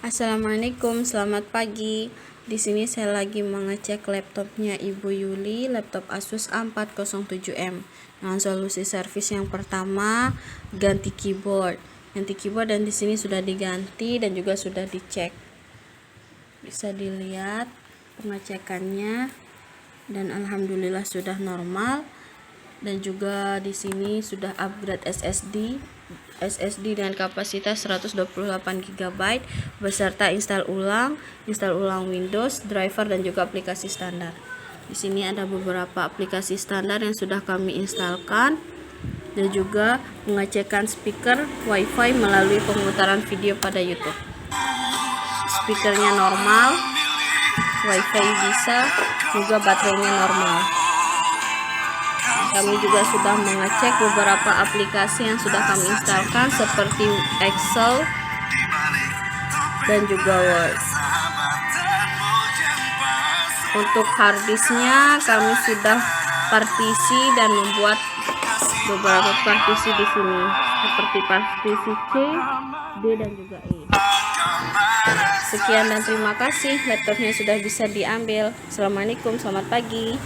Assalamualaikum, selamat pagi. Di sini saya lagi mengecek laptopnya Ibu Yuli, laptop Asus A407M. Nah, solusi servis yang pertama ganti keyboard. Dan di sini sudah diganti dan juga sudah dicek. Bisa dilihat pengecekannya dan alhamdulillah sudah normal. Dan juga di sini sudah upgrade SSD dengan kapasitas 128 GB beserta install ulang Windows, driver dan juga aplikasi standar. Di sini ada beberapa aplikasi standar yang sudah kami instalkan dan juga pengecekan speaker WiFi melalui pemutaran video pada YouTube. Speakernya normal, WiFi bisa, juga baterainya normal. Kami juga sudah mengecek beberapa aplikasi yang sudah kami instalkan seperti Excel dan juga Word. Untuk harddisknya kami sudah partisi dan membuat beberapa partisi di sini seperti partisi C, D dan juga E. Sekian dan terima kasih, laptopnya sudah bisa diambil. Assalamualaikum, selamat pagi.